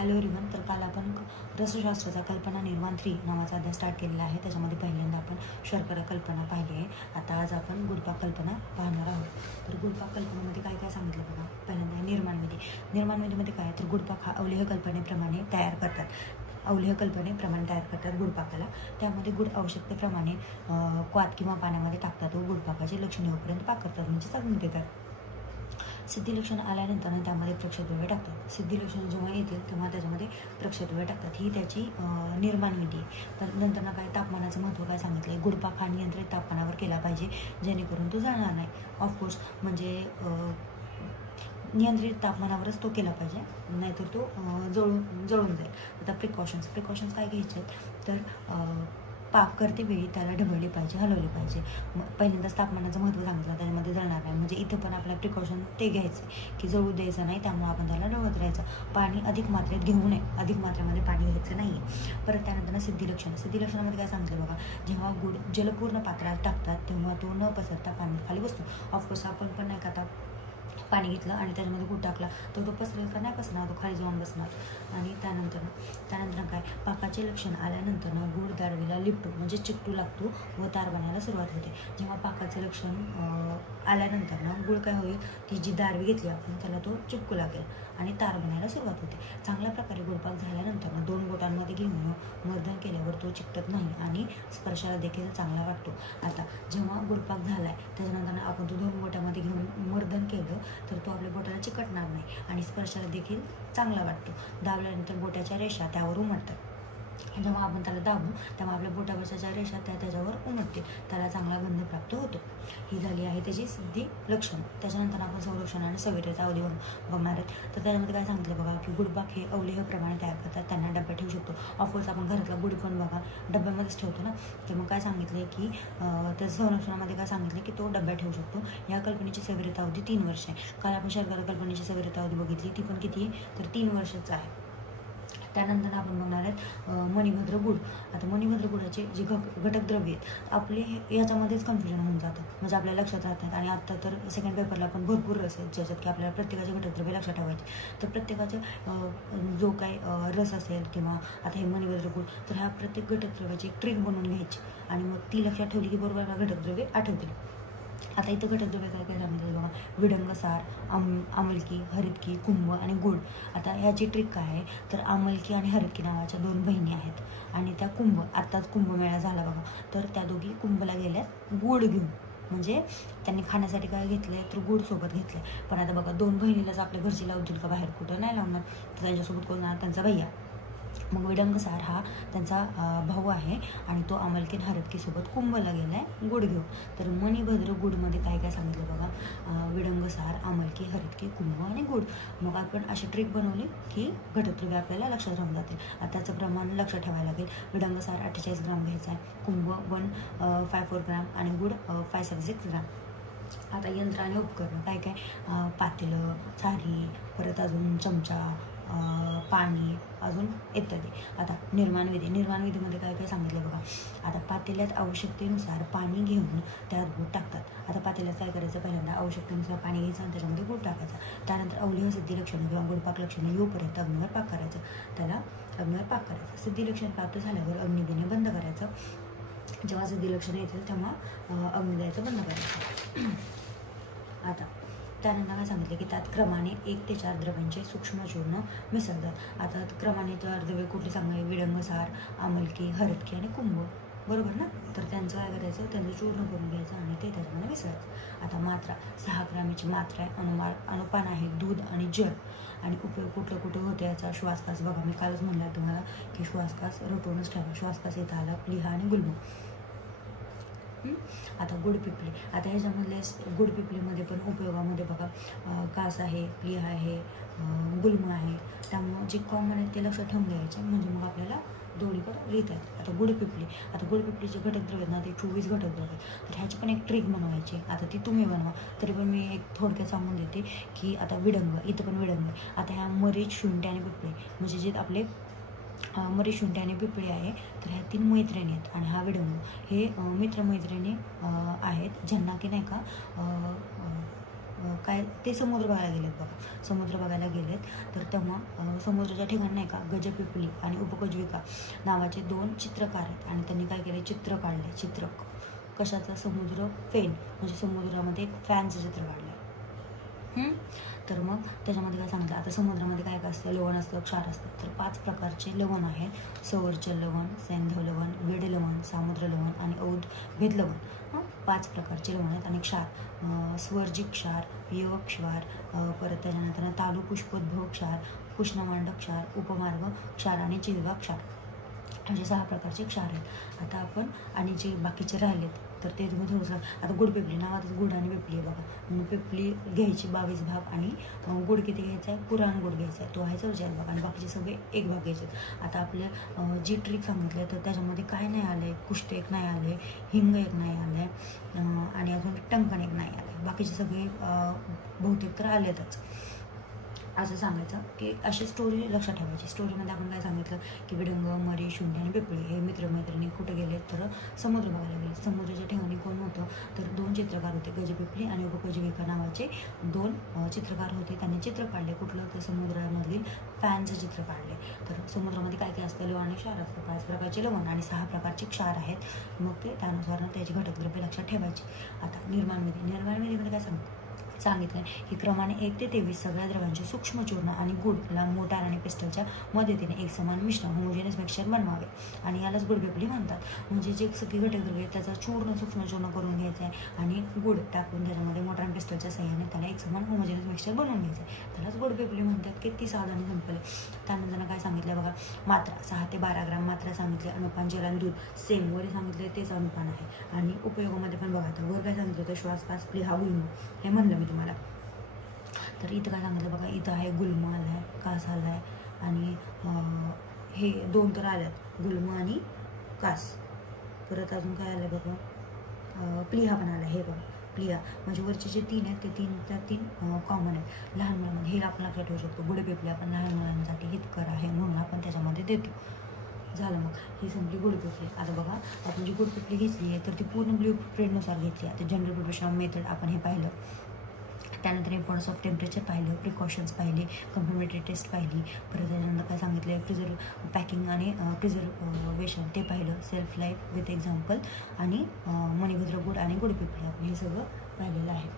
Hello everyone. तर काल आपण रसशास्त्राचा कल्पना निर्माण 3 नावाचा अध्याय स्टार्ट केलेला आहे. त्याच्यामध्ये पहिल्यांदा आपण शर्करा कल्पना पाहिली आहे. आता आज आपण गुणपाक कल्पना पाहणार आहोत. तर गुणपाक कल्पनेमध्ये काय काय सांगितलं बघा. पहिल्यांदा निर्माण विधीमध्ये काय, तर गुणपाक हा अवलेह कल्पनेप्रमाणे तयार करतात गुळपाकाला. त्यामध्ये गुळ आवश्यकतेप्रमाणे क्वाथ किंवा पाण्यामध्ये टाकतात व गुळपाकाचे लक्षण येऊपर्यंत पाक करतात, म्हणजे चालून देतात. सिद्धी लक्षण आल्यानंतर त्यामध्ये प्रक्षद्रव्य टाकतात. सिद्धी लक्षण जेव्हा येतील तेव्हा त्याच्यामध्ये प्रक्षद्रव्य टाकतात. ही त्याची निर्माण विधी आहे. तर नंतर काय, तापमानाचं महत्त्व काय सांगितलं आहे. गुळपाक हा नियंत्रित तापमानावर केला पाहिजे, जेणेकरून तो जळणार नाही. ऑफकोर्स म्हणजे नियंत्रित तापमानावरच तो केला पाहिजे, नाहीतर तो जळून जाईल. आता प्रिकॉशन्स काय घ्यायचे आहेत, तर पाक करते वेळी त्याला ढवळले पाहिजे, हलवले पाहिजे. पहिल्यांदाच तापमानाचं महत्त्व सांगितलं, त्याच्यामध्ये जळणार नाही. म्हणजे इथं पण आपल्या प्रिकॉशन ते घ्यायचं की जळू द्यायचं नाही, त्यामुळे आपण त्याला ढवळत राहायचं. पाणी अधिक मात्रेत घेऊ नये, अधिक मात्रेमध्ये पाणी घ्यायचं नाही. परत त्यानंतर सिद्धी लक्षणामध्ये काय सांगितलं बघा. जेव्हा गुळ जलपूर्ण पात्रात टाकतात तेव्हा तो न पसरता पाणी खाली बसतो. ऑफकोर्स आपण पण नाही का, पाणी घेतलं आणि त्याच्यामध्ये गुळ टाकला तर तो पसरेल का, नाही पसरणार, तो खाली जाऊन बसणार. आणि त्यानंतर काय, पाकाचे लक्षण आल्यानंतर गुळ दारवीला लिपतो, म्हणजे चिकटू लागतो व तार बनायला सुरुवात होते. जेव्हा पाकाचं लक्षण आल्यानंतर गुळ काय होईल, ती जी दारवी घेतली आपण त्याला तो चिपकू लागेल आणि तार बनायला सुरुवात होते. चांगल्या प्रकारे गुळपाक झाल्यानंतर 2 बोटांमध्ये घेऊन मर्दन केल्यावर तो चिकटत नाही आणि स्पर्शाला देखील चांगला वाटतो. आता जेव्हा गुळपाक झालाय त्याच्यानंतर आपण तो 2 बोटांमध्ये घेऊन मर्दन केलं तर तो आपल्या बोटाला चिकटणार नाही आणि स्पर्शाला देखील चांगला वाटतो. दाबल्यानंतर बोटाच्या रेषा त्यावर उमटतात. जेव्हा आपण त्याला दाबू तेव्हा आपल्या बोटावरच्या ज्या रेषा त्याच्यावर उमटते, त्याला चांगला गंध प्राप्त होतो. ही झाली आहे त्याची सिद्धी लक्षण. त्याच्यानंतर आपण संरक्षण आणि सविरेचा अवधी बघणार आहेत. तर त्याच्यामध्ये काय सांगितलं बघा, की गुळपाक हे अवलेहप्रमाणे तयार करतात, त्यांना डब्यात ठेवू शकतो. ऑफकोर्स आपण घरातला गुळ पण बघा डब्यामध्येच ठेवतो ना. तर मग काय सांगितलं की त्या संरक्षणामध्ये काय सांगितलं की तो डब्यात ठेवू शकतो. या कल्पनेची सविरता अवधी 3 वर्ष आहे. काल आपण शर्करा कल्पनेची सविरता अवधी बघितली, ती पण किती आहे, तर 3 वर्षाचं आहे. त्यानंतर आपण बघणार आहेत मणिभद्र गुळ. आता मणिभद्र गुळाचे जे घटक द्रव्य आहेत आपले याच्यामध्येच कन्फ्युजन होऊन जातं, म्हणजे आपल्या लक्षात राहत नाहीत. आणि आता तर सेकंड पेपरला पण भरपूर रस आहेत ज्याच्यात की आपल्याला प्रत्येकाचे घटकद्रव्य लक्षात ठेवायचे. तर प्रत्येकाचं जो काही रस असेल किंवा आता हे मणिभद्र गुळ, तर ह्या प्रत्येक घटकद्रव्याची एक ट्रिक बनवून घ्यायची आणि मग ती लक्षात ठेवली की बरोबर घटकद्रव्य आठवतील. आता इथं घटकद्रव्य काय काय सांगितलं बघा. विडंगसार, आमलकी, हरितकी, कुंभ आणि गुळ. आता ह्याची ट्रिक काय आहे, तर आमलकी आणि हरितकी नावाच्या 2 बहिणी आहेत आणि त्या कुंभ, आत्ताच कुंभमेळा झाला बघा, तर त्या दोघी कुंभला गेल्यात गुळ घेऊन. म्हणजे त्यांनी खाण्यासाठी काय घेतलंय, तर गुळ सोबत घेतलंय. पण आता बघा 2 बहिणीलाच आपल्या घरची लावतील का, बाहेर कुठं नाही लावणार. तर त्यांच्यासोबत कोण जाणार, त्यांचा भैया. मग विडंगसार हा त्यांचा भाऊ आहे आणि तो आमलकी हरतकीसोबत कुंभला गेलाय गुळ घेऊन. तर मणिभद्र गुडमध्ये काय काय सांगितलं बघा. विडंगसार, आमलकी, हरतकी, कुंभ आणि गुळ. मग आपण अशी ट्रिक बनवली की घटकद्रव्य आपल्याला लक्षात राहून जातील. आता त्याचं प्रमाण लक्षात ठेवायला लागेल. विडंगसार 48 ग्राम घ्यायचा आहे, कुंभ 154 ग्राम आणि गुळ 576 ग्राम. आता यंत्र आणि उपकरणं काय काय, पातेलं, चारी, परत अजून चमचा, पाणी, अजून इत्यादी. आता निर्माण विधीमध्ये काय काय सांगितलं बघा. आता पातेल्यात आवश्यकतेनुसार पाणी घेऊन त्यात गुळ टाकतात. आता पातेल्यात काय करायचं, पहिल्यांदा आवश्यकतेनुसार पाणी घ्यायचं आणि त्याच्यामध्ये गुळ टाकायचा. त्यानंतर अवलेह सिद्धी लक्षणं किंवा गुळपाक लक्षणं येऊपर्यंत अग्नीवर पाक करायचं. त्याला अग्नीवर पाक करायचं. सिद्धी लक्षण प्राप्त झाल्यावर अग्नी देणे बंद करायचं. जेव्हा सिद्धी लक्षणं येतील तेव्हा अग्नी द्यायचं बंद करायचं. आता त्यानंतर काय सांगितलं की त्यात क्रमाने 1 ते 4 द्रव्यांचे सूक्ष्म चूर्ण मिसळतात. आता क्रमाने 4 द्रव्य कुठली सांगले, विडंगसार, आमलकी, हरतकी आणि कुंभ, बरोबर ना. तर त्यांचं काय करायचं, त्यांचं चूर्ण करून घ्यायचं आणि ते त्याच्यामध्ये मिसळायचं. आता मात्रा 6 ग्रामची मात्रा आहे. अनुपान आहे दूध आणि जल. आणि उपयोग कुठं होते याचा, श्वासकास बघा. मी कालच म्हणलं तुम्हाला की श्वासकास रटवूनच ठेवा. श्वासकास इथं आला, प्लिहा आणि गुल्म. आता गुडपिपली. आता ह्याच्यामधले गुडपिपलीमध्ये पण उपयोगामध्ये बघा कास आहे, प्लिहा आहे, गुल्म आहे. त्यामुळं जे कॉमन आहे ते लक्षात ठेवून घ्यायचे, म्हणजे मग आपल्याला दोन्हीकडे लिहिता येते. आता गुडपिपलीचे घटकद्रव्य ना ते 24 घटकद्रव्य. तर ह्याची पण एक ट्रिक बनवायची. आता ती तुम्ही बनवा, तरी पण मी एक थोडक्यात सांगून देते की आता विडंग, इथं पण विडंग. आता ह्या मरीच, शुंठी आणि पिपळी, म्हणजे जे आपले मरीच, शुंठी आणि पिपळी आहे, तर ह्या 3 मैत्रिणी आहेत आणि हा विडंग हे मित्रमैत्रिणी आहेत, ज्यांना की नाही का काय ते समुद्र बघायला गेलेत बघा, समुद्र बघायला गेलेत तर तेव्हा समुद्राच्या ठिकाणी नाही का गजपिपली आणि उपगजविका नावाचे 2 चित्रकार आहेत आणि त्यांनी काय केले, चित्र काढले. चित्र कशाचं, समुद्र फेन म्हणजे समुद्रामध्ये एक फॅनचं चित्र काढलं. तर मग त्याच्यामध्ये काय सांगितलं, आता समुद्रामध्ये काय काय असतं, लवण असतं, क्षार असतं. तर 5 प्रकारचे लवण आहेत, सवर्चल लवण, सैंधव लवण, वेड लवण, सामुद्र लवण आणि औदभेद लवण. 5 प्रकारचे लवण आहेत आणि क्षार, स्वर्जिक क्षार, य क्षार, परत त्याच्यानंतर तालू पुष्पोद्भव क्षार, कृष्णमांड क्षार, उपमार्ग क्षार आणि चिलवा क्षार, असे 6 प्रकारचे क्षार आहेत. आता आपण आणि जे बाकीचे राहिलेत तर ते तुम्ही थोडंसं, आता गुड पिपली नावातच गुड आणि पिपली आहे बघा, म्हणून पिपली घ्यायची 22 भाग आणि गुड किती घ्यायचा आहे, पुराण गुड घ्यायचा आहे, तो आहे 44 भाग आणि बाकीचे सगळे 1 भाग घ्यायचे. आता आपल्या जी ट्रिक सांगितलं तर त्याच्यामध्ये काय नाही आलं आहे, कुष्ट एक नाही आलं आहे, हिंग एक नाही आलं आहे आणि अजून टंकण एक नाही आलं आहे, बाकीचे सगळे बहुतेक तर आलेतच. असं सांगायचं की अशी स्टोरी लक्षात ठेवायची. स्टोरीमध्ये आपण काय सांगितलं की विडंग, मरी, शून्य आणि पिपळी हे मित्रमैत्रिणी कुठे गेले तर समुद्र बघायला गेले. समुद्राच्या ठिकाणी कोण होतं तर 2 चित्रकार होते, गजपिपली आणि उपगजविका नावाचे 2 चित्रकार होते. त्यांनी चित्र काढले, कुठलं तर समुद्रामधील फॅनचं चित्र काढले. तर समुद्रामध्ये काय काय असतं, लवण आणि क्षार असतं, 5 प्रकारचे लवण आणि 6 प्रकारचे क्षार आहेत. मग ते त्यानुसार त्याची घटकद्रव्ये लक्षात ठेवायची. आता निर्माणविधीमध्ये काय सांगितलं की क्रमाने 1 ते 23 सगळ्या द्रव्यांचे सूक्ष्म चूर्ण आणि गुडला मोटार आणि पिस्टलच्या मदतीने एक समान मिश्रण होमोजेनियस मिक्सचर बनवावे आणि यालाच गुडपिपली म्हणतात. म्हणजे जे सगळी घटकद्रव्ये सूक्ष्म चूर्ण करून घ्यायचं आहे आणि गुड टाकून त्याच्यामध्ये मोटार आणि पिस्टलच्या सहाय्याने त्याला एक समान होमोजेनियस मिक्सचर बनवून घ्यायचं आहे, त्यालाच गुडपिपली म्हणतात. किती साधं आणि सिंपल आहे. त्यानंतर काय सांगितलं बघा, मात्रा 6 ते 12 ग्राम मात्रा सांगितले. अनुपान जल आणि दूध सेम वर सांगितले तेच अनुपान आहे आणि उपयोगामध्ये पण बघा, तर वर काय सांगितलं होतं, श्वास पास प्लिहा गुल्म हे म्हणलं मी तुम्हाला. तर इथं काय सांगितलं बघा, इथं आहे गुल्म आला आहे, कास आला आहे आणि हे 2 तर आल्यात, गुल्म आणि कास. परत अजून काय आलं बघा, प्लिहा पण आला, हे बघा प्लिहा. म्हणजे वरचे जे 3 आहेत ते 3 कॉमन आहेत. लहान मुलांमध्ये हे आपण लक्षात ठेवू शकतो, गुडपिपली आपण लहान मुलांसाठी हितकर आहे म्हणून आपण त्याच्यामध्ये देतो. झालं, मग ही संपली गुडपिपली. आता बघा, आपण जी गुडपिपली घेतली आहे तर ती पूर्ण ब्ल्यूप्रिंटनुसार घेतली. आता जनरल प्रिपरेशन ऑफ मेथड आपण हे पाहिलं. त्यानंतर इम्पॉर्टन्स ऑफ टेम्परेचर पाहिलं, प्रिकॉशन्स पाहिले, कन्फर्मेटरी टेस्ट पाहिली. परत त्याच्यानंतर काय सांगितलं, पॅकिंग आणि प्रिझर्वेशन ते पाहिलं, सेल्फ लाईफ विथ एक्झाम्पल आणि मणिभद्र गुड आणि गुडपिपली आपण हे सगळं पाहिलेलं आहे.